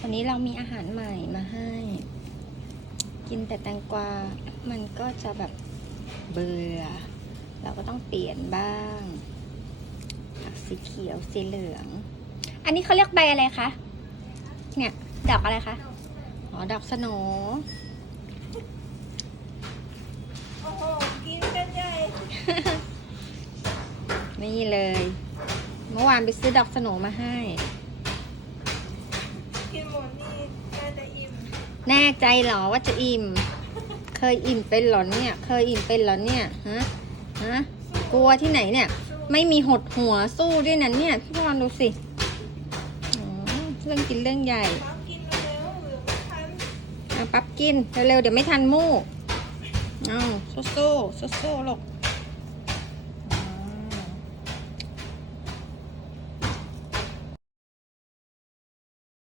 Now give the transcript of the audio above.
วันนี้เรามีอาหารใหม่มาให้ กินแต่แตงกวา มันก็จะแบบเบื่อ เราก็ต้องเปลี่ยนบ้างผักสีเขียวสีเหลือง อันนี้เขาเรียกใบอะไรคะ เนี่ย ดอกอะไรคะ อ๋อ ดอกสโนโอ้โห กินกันใหญ่นี่เลย เมื่อวานไปซื้อดอกสโหนมาให้ กินหมดนี่น่าจะอิ่ม แน่ใจเหรอว่าจะอิ่ม เคยอิ่มเป็นเหรอเนี่ย เคยอิ่มเป็นเหรอเนี่ยฮะฮะกลัวที่ไหนเนี่ย ไม่มีหดหัวสู้ด้วยนะเนี่ยพี่พรดูสิอ๋อเรื่องกินเรื่องใหญ่น้ำกินเร็วๆเหลือไม่ทันเอาปั๊บกินเร็วๆเดี๋ยวไม่ทันมู่เอาโซ่โซ่โซ่โซ่ๆลูก